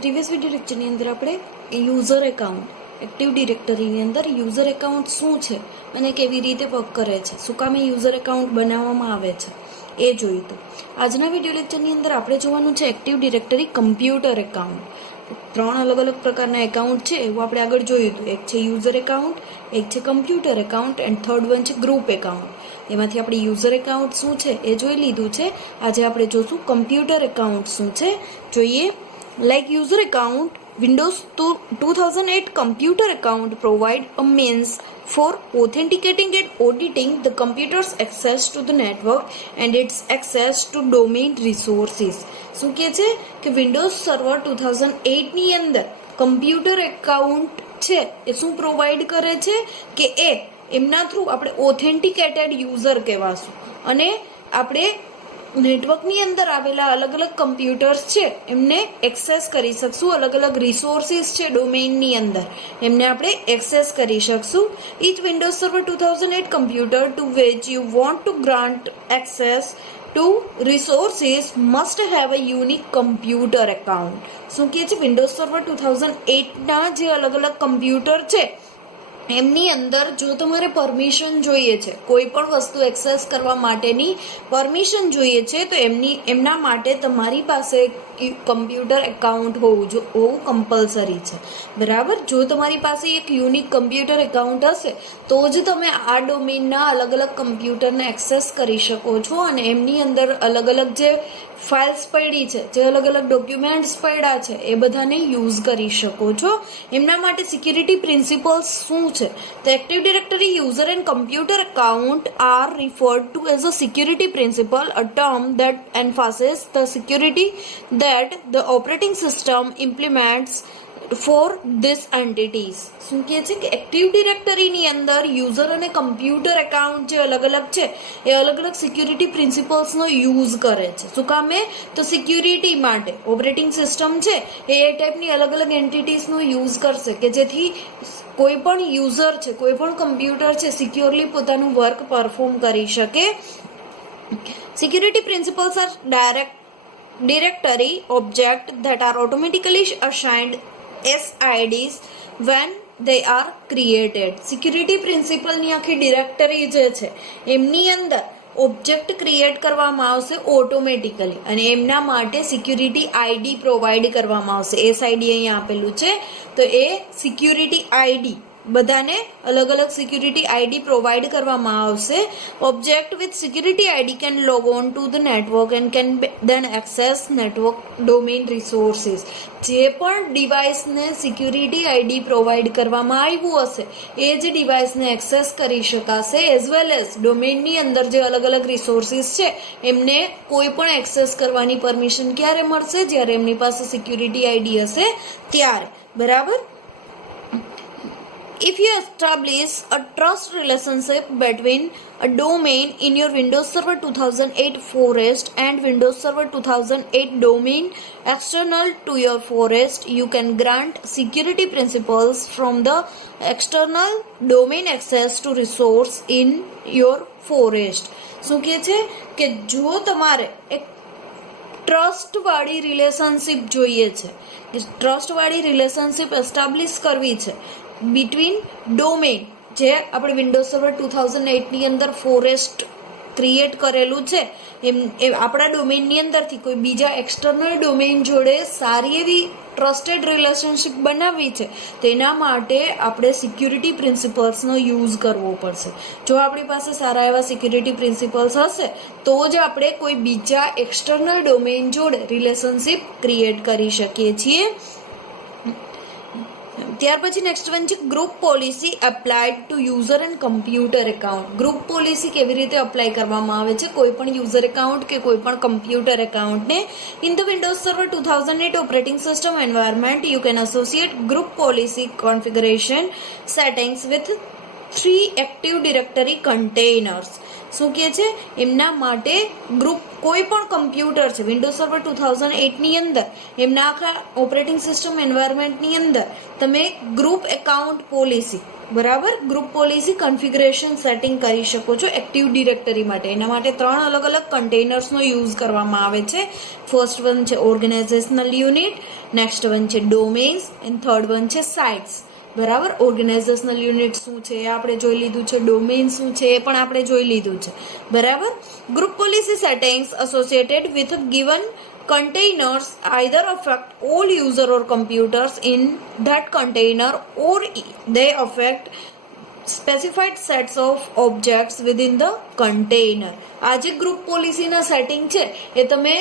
Previous video લેક્ચરની અંદર આપણે user account active ડિરેક્ટરીની અંદર યુઝર એકાઉન્ટ શું છે અને કેવી રીતે વર્ક કરે છે, શું કામ એ યુઝર એકાઉન્ટ બનાવવામાં આવે છે એ જોયું. તો આજના વિડિયો લેક્ચરની અંદર આપણે જોવાનું છે એક્ટિવ ડિરેક્ટરી કમ્પ્યુટર એકાઉન્ટ. 3 અલગ અલગ પ્રકારના એકાઉન્ટ છે એવું આપણે આગળ જોયું હતું. એક છે યુઝર એકાઉન્ટ, એક છે computer account and third one છે ગ્રુપ એકાઉન્ટ. એમાંથી આપણે યુઝર એકાઉન્ટ શું છે એ જોઈ લીધું છે. આજે આપણે જોશું કમ્પ્યુટર એકાઉન્ટ શું છે જોઈએ. Like user account, Windows 2008 computer account provide a means for authenticating and auditing the computer's access to the network and its access to domain resources. શું કહે છે કે વિન્ડોઝ સર્વર 2008 ની અંદર કમ્પ્યુટર એકાઉન્ટ છે એ શું પ્રોવાઈડ કરે છે કે એમના થ્રુ આપણે ઓથેન્ટિકેટેડ યુઝર કહેવાશું અને આપણે નેટવર્કની અંદર આવેલા અલગ અલગ કમ્પ્યુટર્સ છે એમને એક્સેસ કરી શકશું. અલગ અલગ રિસોર્સિસ છે ડોમેઇનની અંદર એમને આપણે એક્સેસ કરી શકશું. Each Windows server 2008 computer to which you want to grant access to resources must have a unique computer account. શું કહે છે વિન્ડોઝ સર્વર 2008ના જે અલગ અલગ કમ્પ્યુટર છે એમની અંદર જો તમારે પરમિશન જોઈએ છે, કોઈ પણ વસ્તુ એક્સેસ કરવા માટેની પરમિશન જોઈએ છે તો એમના માટે તમારી પાસે કમ્પ્યુટર એકાઉન્ટ હોવું કમ્પલસરી છે. બરાબર. જો તમારી પાસે એક યુનિક કમ્પ્યુટર એકાઉન્ટ હશે તો જ તમે આ ડોમેઇનના અલગ અલગ કમ્પ્યુટરને એક્સેસ કરી શકો છો અને એમની અંદર અલગ અલગ જે ફાઇલ્સ પડી છે, જે અલગ અલગ ડોક્યુમેન્ટ્સ પડ્યા છે એ બધાને યુઝ કરી શકો છો. એમના માટે સિક્યુરિટી પ્રિન્સિપલ્સ શું છે? The Active Directory user and computer account are referred to as a security principle, a term that emphasizes the security that the operating system implements for these entities. શું કહે છે કે એક્ટિવ ડિરેક્ટરીની અંદર user અને computer account જે અલગ અલગ છે એ અલગ અલગ સિક્યુરિટી પ્રિન્સિપલ્સનો યુઝ કરે છે. શું કામે? તો સિક્યુરિટી માટે ઓપરેટિંગ સિસ્ટમ છે એ ટાઈપની અલગ અલગ એન્ટિટીઝનો યુઝ કરશે કે જેથી કોઈ પણ યુઝર છે, કોઈ પણ કમ્પ્યુટર છે સિક્યોરલી પોતાનું વર્ક પરફોર્મ કરી શકે. Security principals are directory object that are automatically assigned SIDs when they are created. Security પ્રિન્સિપલની આખી ડિરેક્ટરી જે છે એમની અંદર ઓબ્જેક્ટ ક્રિએટ કરવામાં આવશે ઓટોમેટિકલી અને એમના માટે સિક્યુરિટી આઈડી પ્રોવાઈડ કરવામાં આવશે. એસઆઈડી અહીંયા આપેલું છે તો એ સિક્યુરિટી આઈડી બધાને અલગ અલગ સિક્યુરિટી આઈડી પ્રોવાઈડ કરવામાં આવશે. Object with security ID can log on to the network and can then access network domain resources. જે પણ ડિવાઇસને સિક્યુરિટી આઈડી પ્રોવાઈડ કરવામાં આવ્યું હશે એ જ ડિવાઇસને એક્સેસ કરી શકાશે એઝ વેલ એઝ ડોમેઇનની અંદર જે અલગ અલગ રિસોર્સિસ છે એમને કોઈ પણ એક્સેસ કરવાની પરમિશન ક્યારે મળશે? જ્યારે એમની પાસે સિક્યુરિટી આઈડી હશે ત્યારે. બરાબર. If you establish a trust relationship between a domain in your Windows Server 2008 forest and Windows Server 2008 domain external to your forest, you can grant security principles from the external domain access to resource in your forest. શું કહે છે કે જો તમારે એક ટ્રસ્ટવાળી relationship જોઈએ છે, ટ્રસ્ટવાળી relationship establish કરવી છે બિટવીન ડોમેઇન જે આપણે વિન્ડોઝ સર્વર 2008ની અંદર ફોરેસ્ટ ક્રિએટ કરેલું છે એ આપણા ડોમેઇનની અંદરથી કોઈ બીજા એક્સટર્નલ ડોમેઇન જોડે સારી એવી ટ્રસ્ટેડ રિલેશનશિપ બનાવવી છે તેના માટે આપણે સિક્યુરિટી પ્રિન્સિપલ્સનો યુઝ કરવો પડશે. જો આપણી પાસે સારા એવા સિક્યુરિટી પ્રિન્સિપલ્સ હશે તો જ આપણે કોઈ બીજા એક્સટર્નલ ડોમેઇન જોડે રિલેશનશિપ ક્રિએટ કરી શકીએ છીએ. ત્યાર પછી નેક્સ્ટ વન છે group policy applied to user and computer account. Group policy કેવી રીતે અપ્લાય કરવામાં આવે છે કોઈ પણ યુઝર એકાઉન્ટ કે કોઈ પણ કમ્પ્યુટર એકાઉન્ટને? In the Windows server 2008 operating system environment you can associate group policy configuration settings with 3 active directory containers. શું કહે છે? એમના માટે ગ્રુપ કોઈ પણ કમ્પ્યુટર છે વિન્ડોઝ સર્વર 2008ની અંદર એમના આખા ઓપરેટિંગ સિસ્ટમ એન્વાયરમેન્ટની અંદર તમે ગ્રુપ એકાઉન્ટ પોલિસી, બરાબર, ગ્રુપ પોલિસી કન્ફિગરેશન સેટિંગ કરી શકો છો એક્ટિવ ડિરેક્ટરી માટે. એના માટે 3 અલગ અલગ કન્ટેનર્સનો યુઝ કરવામાં આવે છે. ફર્સ્ટ વન છે ઓર્ગેનાઇઝેશનલ યુનિટ, નેક્સ્ટ વન છે ડોમેન્સ એન્ડ થર્ડ વન છે સાઇટ્સ. બરાબર, ઓર્ગેનાઇઝેશનલ યુનિટ શું છે એ આપણે જોઈ લીધું છે, ડોમેન શું છે એ પણ આપણે જોઈ લીધું છે. બરાબર. Group policy settings associated with given containers either affect all user or computers in that container or they affect specified sets of objects within the container. આ જે ગ્રુપ પોલિસીના સેટિંગ છે એ તમે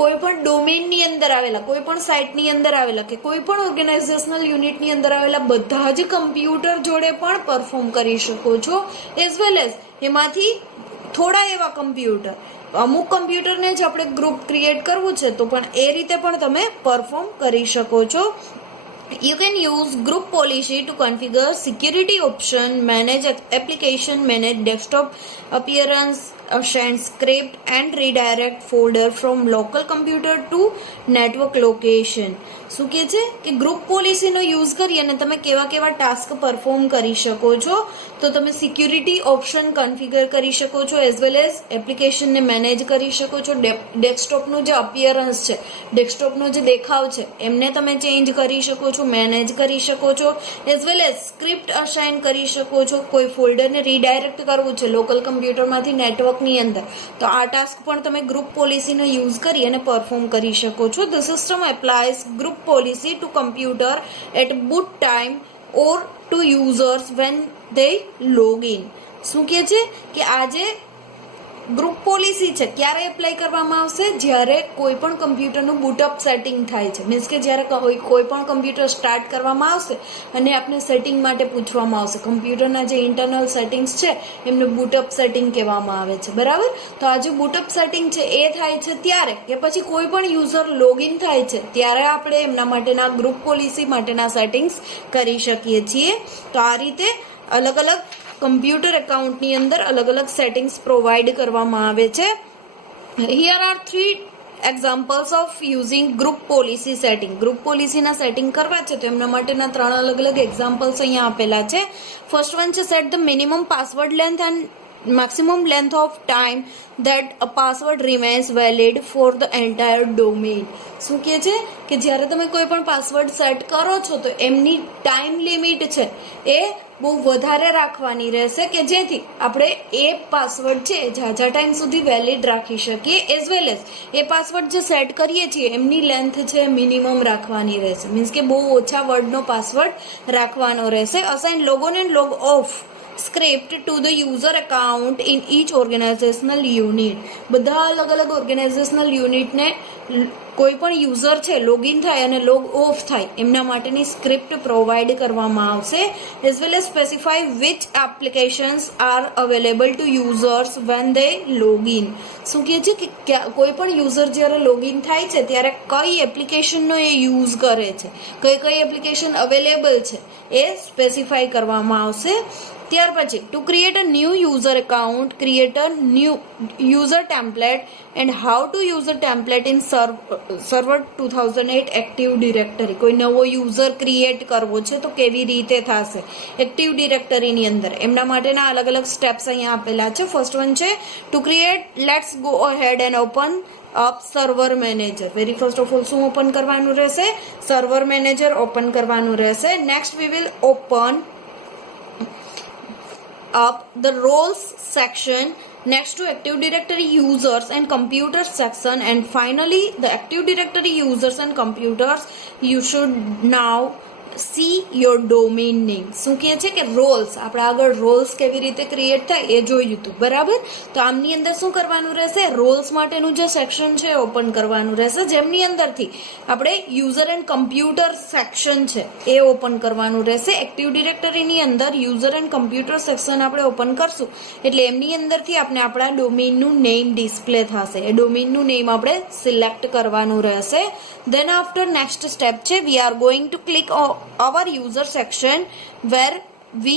કોઈ પણ ડોમેનની અંદર આવેલા, કોઈ પણ સાઇટની અંદર આવેલા કે કોઈ પણ ઓર્ગેનાઇઝેશનલ યુનિટની અંદર આવેલા બધા જ કમ્પ્યુટર જોડે પણ પરફોર્મ કરી શકો છો, એઝ વેલ એઝ એમાંથી થોડા એવા કમ્પ્યુટર, અમુક કમ્પ્યુટરને જ આપણે ગ્રુપ ક્રિએટ કરવું છે તો પણ એ રીતે પણ તમે પરફોર્મ કરી શકો છો. You can use group policy to configure security option, manage application, manage desktop appearance, assign script and redirect folder from local computer to network location. શું કહે છે કે ગ્રુપ પોલિસીનો યુઝ કરી અને તમે કેવા કેવા ટાસ્ક પરફોર્મ કરી શકો છો, તો તમે સિક્યુરિટી ઓપ્શન કન્ફિગર કરી શકો છો, એઝ વેલ એઝ એપ્લિકેશનને મેનેજ કરી શકો છો, ડેસ્કટોપનું જે અપિયરન્સ છે, ડેસ્કટોપનો જે દેખાવ છે એમને તમે ચેન્જ કરી શકો છો, મેનેજ કરી શકો છો, as well as script assign કરી શકો છો, કોઈ ફોલ્ડરને રીડાયરેક્ટ કરવું છે લોકલ કમ્પ્યુટરમાંથી નેટવર્કની અંદર, તો આ ટાસ્ક પણ તમે ગ્રુપ પોલિસીનો યુઝ કરી અને પરફોર્મ કરી શકો છો. The system એપ્લાયઝ group policy to computer at boot time or to users when they log in. શું કહે છે કે આજે ગ્રુપ પોલિસી છે ક્યારે એપ્લાય કરવામાં આવશે? જ્યારે કોઈ પણ કમ્પ્યુટરનું બૂટઅપ સેટિંગ થાય છે, મીન્સ કે જ્યારે કોઈ પણ કમ્પ્યુટર સ્ટાર્ટ કરવામાં આવશે અને આપણે સેટિંગ માટે પૂછવામાં આવશે, કમ્પ્યુટરના જે ઇન્ટરનલ સેટિંગ્સ છે એમને બૂટઅપ સેટિંગ કહેવામાં આવે છે. બરાબર, તો આ જે બૂટઅપ સેટિંગ છે એ થાય છે ત્યારે કે પછી કોઈ પણ યુઝર લોગિન થાય છે ત્યારે આપણે એમના માટેના ગ્રુપ પોલિસી માટેના સેટિંગ્સ કરી શકીએ છીએ. તો આ રીતે અલગ અલગ કમ્પ્યુટર એકાઉન્ટની અંદર અલગ અલગ સેટિંગ્સ પ્રોવાઈડ કરવામાં આવે છે. Here are 3 examples of using group policy setting. Group પોલિસીના સેટિંગ કરવા છે તો એમના માટેના 3 અલગ અલગ એક્ઝામ્પલ્સ અહીંયા આપેલા છે. ફર્સ્ટ વન છે set the minimum password length and maximum length of time that a password remains valid for the entire domain. શું કહે છે કે જ્યારે તમે કોઈ પણ પાસવર્ડ સેટ કરો છો તો એમની ટાઈમ લિમિટ છે એ બહુ વધારે રાખવાની રહેશે કે જેથી આપણે એ પાસવર્ડ છે ઝાઝા ટાઈમ સુધી વેલિડ રાખી શકીએ, as well as a password જે સેટ કરીએ છીએ એમની લેન્થ છે મિનિમમ રાખવાની રહેશે, મીન્સ કે બહુ ઓછા વર્ડનો પાસવર્ડ રાખવાનો રહેશે. Assign log on and log of script to the user account in each organizational unit. બધા અલગ અલગ ઓર્ગેનાઇઝેશનલ યુનિટને કોઈ પણ યુઝર છે લોગિન થાય અને લોગ ઓફ થાય એમના માટેની સ્ક્રિપ્ટ પ્રોવાઈડ કરવામાં આવશે, as well as specify which applications are available to users when they login. શું કહે છે કે કોઈ પણ યુઝર જ્યારે લોગિન થાય છે ત્યારે કઈ એપ્લિકેશનનો એ યુઝ કરે છે, કઈ કઈ એપ્લિકેશન અવેલેબલ છે એ સ્પેસિફાઈ કરવામાં આવશે. ત્યાર પછી to create a new user account, create a new user template and how to use a template in server 2008 active directory. કોઈ નવો યુઝર ક્રિએટ કરવો છે તો કેવી રીતે થશે એક્ટિવ ડિરેક્ટરીની અંદર, એમના માટેના અલગ અલગ સ્ટેપ્સ અહીંયા આપેલા છે. ફર્સ્ટ વન છે to create, let's go ahead and open up server manager. Very first of all શું ઓપન કરવાનું રહેશે? સર્વર મેનેજર ઓપન કરવાનું રહેશે. Next we will open up the roles section next to Active Directory users and computers section, and finally the Active Directory users and computers you should now see your domain name. શું કહે છે કે Rolls, આપણે આગળ Rolls કેવી રીતે create થાય એ જોયું હતું. બરાબર, તો આમની અંદર શું કરવાનું રહેશે? રોલ્સ માટેનું જે સેક્શન છે ઓપન કરવાનું રહેશે, જેમની અંદરથી આપણે યુઝર એન્ડ કમ્પ્યુટર સેક્શન છે એ ઓપન કરવાનું રહેશે. એક્ટિવ ડિરેક્ટરીની અંદર યુઝર એન્ડ કમ્પ્યુટર સેક્શન આપણે ઓપન કરશું એટલે એમની અંદરથી આપણે આપણા ડોમેનનું નેમ ડિસ્પ્લે થશે, એ ડોમેનનું નેમ આપણે સિલેક્ટ કરવાનું રહેશે. દેન આફ્ટર નેક્સ્ટ સ્ટેપ છે we are going to click our user section where we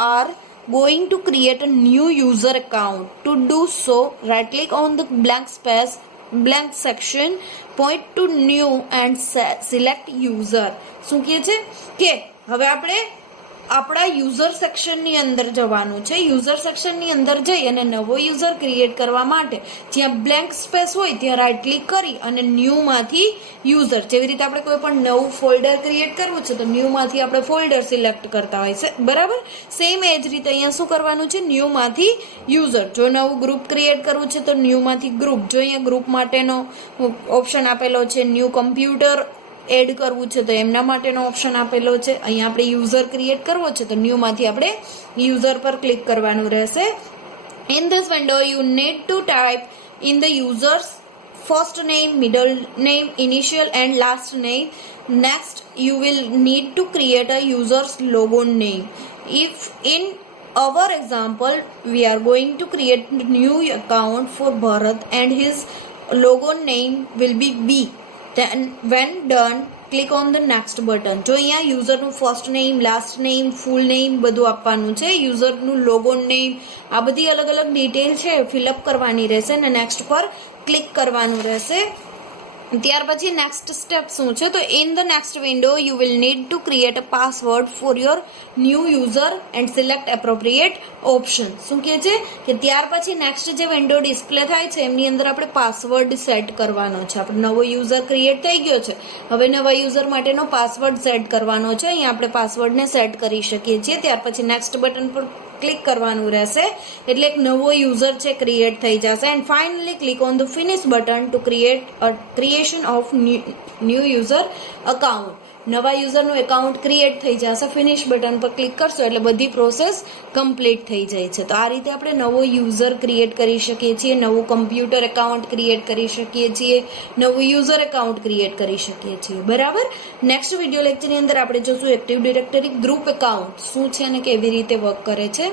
are going to create a new user account. To do so, right click on the blank section, point to new and select user. શું કહે છે કે હવે આપણે આપણા user સેક્શનની અંદર જવાનું છે. યુઝર સેક્શનની અંદર જઈ અને નવો યુઝર ક્રિએટ કરવા માટે જ્યાં બ્લેન્ક સ્પેસ હોય ત્યાં રાઈટ ક્લિક કરી અને ન્યૂમાંથી યુઝર, જેવી રીતે આપણે કોઈ પણ નવું ફોલ્ડર ક્રિએટ કરવું છે તો ન્યૂમાંથી આપણે ફોલ્ડર સિલેક્ટ કરતા હોય છે, બરાબર. સેમ એ જ રીતે અહીંયા શું કરવાનું છે, ન્યૂમાંથી યુઝર. જો નવું ગ્રુપ ક્રિએટ કરવું છે તો ન્યૂમાંથી ગ્રુપ. જો અહીંયા ગ્રુપ માટેનો ઓપ્શન આપેલો છે, ન્યૂ કમ્પ્યુટર એડ કરવું છે તો એમના માટેનો ઓપ્શન આપેલો છે. અહીંયા આપણે યુઝર ક્રિએટ કરવો છે તો ન્યૂમાંથી આપણે યુઝર પર ક્લિક કરવાનું રહેશે. In this window you need to type in the user's first name, middle name, initial and last name. Next you will need to create a user's logo name. If in our example we are going to create new account for Bharat and his logo name will be B. Then when done click on the next button. જો અહીંયા યુઝરનું first name, last name, full name બધું આપવાનું છે. યુઝરનું logo name, આ બધી અલગ અલગ ડિટેલ છે ફિલઅપ કરવાની રહેશે અને નેક્સ્ટ પર ક્લિક કરવાનું રહેશે. ત્યાર પછી નેક્સ્ટ સ્ટેપ શું છે, તો in the next window you will need to create a password for your new user and select appropriate option. શું કહે છે કે ત્યાર પછી નેક્સ્ટ જે વિન્ડો ડિસ્પ્લે થાય છે એમની અંદર આપણે પાસવર્ડ સેટ કરવાનો છે. આપણે નવો યુઝર ક્રિએટ થઈ ગયો છે, હવે નવા યુઝર માટેનો પાસવર્ડ સેટ કરવાનો છે. અહીંયા આપણે પાસવર્ડને સેટ કરી શકીએ છીએ. ત્યાર પછી નેક્સ્ટ બટન પર ક્લિક કરવાનું રહેશે એટલે એક નવો યુઝર છે ક્રિએટ થઈ જશે. And finally click on the finish button to creation of new user account. નવા યુઝરનું એકાઉન્ટ ક્રિએટ થઈ જશે. ફિનિશ બટન પર ક્લિક કરશો એટલે બધી પ્રોસેસ કમ્પ્લીટ થઈ જાય છે. તો આ રીતે આપણે નવો યુઝર ક્રિએટ કરી શકીએ છીએ, નવું કમ્પ્યુટર એકાઉન્ટ ક્રિએટ કરી શકીએ છીએ, નવું યુઝર એકાઉન્ટ ક્રિએટ કરી શકીએ છીએ, બરાબર. નેક્સ્ટ વિડીયો લેક્ચરની અંદર આપણે જોશું એક્ટિવ ડિરેક્ટરી ગ્રુપ એકાઉન્ટ શું છે અને કેવી રીતે વર્ક કરે છે.